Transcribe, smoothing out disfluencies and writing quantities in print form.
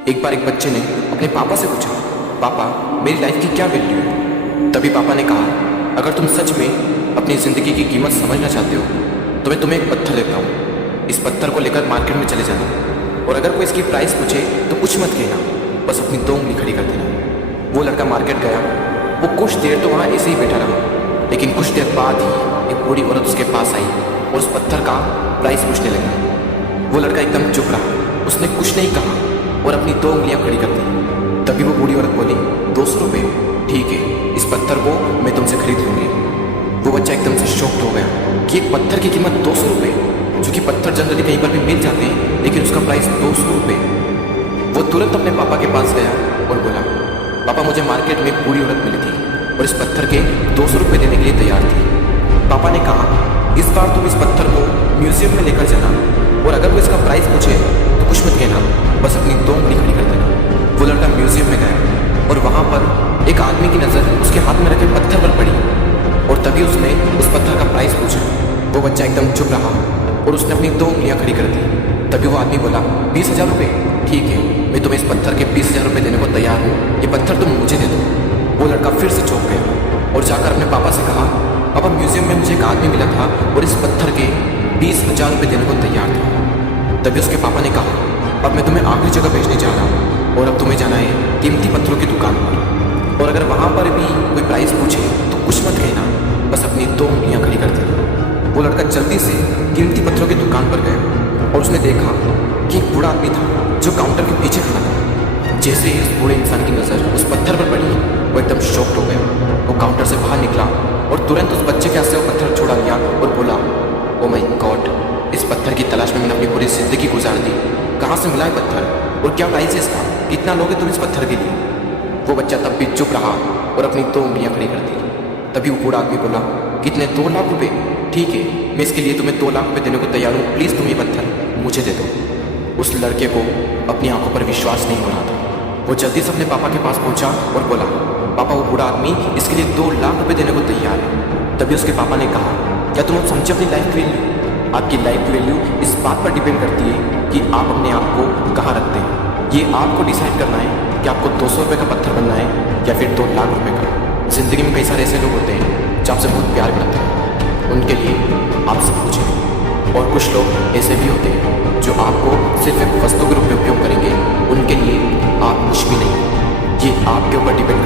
एक बार एक बच्चे ने अपने पापा से पूछा, पापा मेरी लाइफ की क्या वैल्यू है। तभी पापा ने कहा, अगर तुम सच में अपनी ज़िंदगी की कीमत समझना चाहते हो तो मैं तुम्हें एक पत्थर देता हूँ। इस पत्थर को लेकर मार्केट में चले जाना और अगर कोई इसकी प्राइस पूछे तो कुछ मत कहना, बस अपनी 2 उंगली खड़ी कर देना। वो लड़का मार्केट गया। वो कुछ देर तो वहाँ ऐसे ही बैठा रहा, लेकिन कुछ देर बाद ही एक बूढ़ी औरत उसके पास आई और उस पत्थर का प्राइस पूछने लगी। वो लड़का एकदम चुप रहा, उसने कुछ नहीं कहा और अपनी 2 उंगलियां खड़ी कर दी। तभी वो बूढ़ी औरत बोली, 200 रुपये, ठीक है, इस पत्थर को मैं तुमसे खरीद लूँगी। वो बच्चा एकदम से शॉक्ड हो गया कि एक पत्थर की कीमत 200 रुपये, जो कि पत्थर जनरली कहीं पर भी मिल जाते हैं, लेकिन उसका प्राइस 200 रुपये। वो तुरंत अपने पापा के पास गया और बोला, पापा मुझे मार्केट में एक बूढ़ी औरत मिली थी और इस पत्थर के 200 रुपये देने के लिए तैयार थी। पापा ने कहा, इस बार तुम इस पत्थर को म्यूजियम में लेकर जाना और अगर वो इसका प्राइस पूछे तो कुछ मत कहना, बस अपनी 2 उंगली खड़ी कर देना। वो लड़का म्यूजियम में गया और वहाँ पर एक आदमी की नज़र उसके हाथ में रखे पत्थर पर पड़ी और तभी उसने उस पत्थर का प्राइस पूछा। वो बच्चा एकदम चुप रहा और उसने अपनी 2 उंगलियां खड़ी कर दी। तभी वो आदमी बोला, 20,000 रुपये, ठीक है, मैं तुम्हें इस पत्थर के 20,000 रुपये देने को तैयार हूँ, ये पत्थर तुम मुझे दे दो। वो लड़का फिर से चौंक गया और जाकर अपने पापा से कहा, पापा म्यूजियम में मुझे एक आदमी मिला था और इस पत्थर के 20,000 रुपये देने को तैयार था। तभी उसके पापा ने कहा, अब मैं तुम्हें आखिरी जगह भेजने जा रहा हूँ और अब तुम्हें जाना है कीमती पत्थरों की दुकान पर और अगर वहाँ पर भी कोई प्राइस पूछे तो कुछ मत कहना, बस अपनी 2 उंगलियां खड़ी कर देना। वो लड़का जल्दी से कीमती पत्थरों की दुकान पर गया और उसने देखा कि एक बूढ़ा आदमी था जो काउंटर के पीछे खड़ा था। जैसे ही उस बूढ़े इंसान की नज़र उस पत्थर पर पड़ी, वो एकदम शॉक्ड हो गया। वो काउंटर से बाहर निकला और तुरंत उस बच्चे के हाथ से वो पत्थर छुड़ा लिया और बोला, ओ माय गॉड, इस पत्थर की तलाश में मैंने अपनी पूरी ज़िंदगी गुजार दी। कहाँ से मिला है पत्थर और क्या प्राइस है इसका, कितना लोगे तुम इस पत्थर के लिए। वो बच्चा तब भी चुप रहा और अपनी 2 उंगलियां खड़ी कर दी। तभी वो बूढ़ा आदमी बोला, कितने, 2 लाख रुपये, ठीक है, मैं इसके लिए तुम्हें 2 लाख रुपये देने को तैयार हूँ, प्लीज़ तुम ये पत्थर मुझे दे दो। उस लड़के को अपनी आंखों पर विश्वास नहीं हो रहा था। वो जल्दी से अपने पापा के पास पहुंचा और बोला, पापा वो बूढ़ा आदमी इसके लिए 2 लाख रुपये देने को तैयार है। तभी उसके पापा ने कहा, क्या तुम अब समझे अपनी लाइफ की वैल्यू? आपकी लाइफ की वैल्यू इस बात पर डिपेंड करती है कि आप अपने आप को कहाँ रखते हैं। ये आपको डिसाइड करना है कि आपको 200 रुपये का पत्थर बनना है या फिर 2 लाख रुपये का। ज़िंदगी में कई सारे ऐसे लोग होते हैं जो आपसे बहुत प्यार करते हैं, उनके लिए आप सब कुछ हैं, और कुछ लोग ऐसे भी होते हैं जो आपको सिर्फ एक वस्तु के रूप में उपयोग करेंगे, उनके लिए आप कुछ भी नहीं। ये आपके ऊपर डिपेंड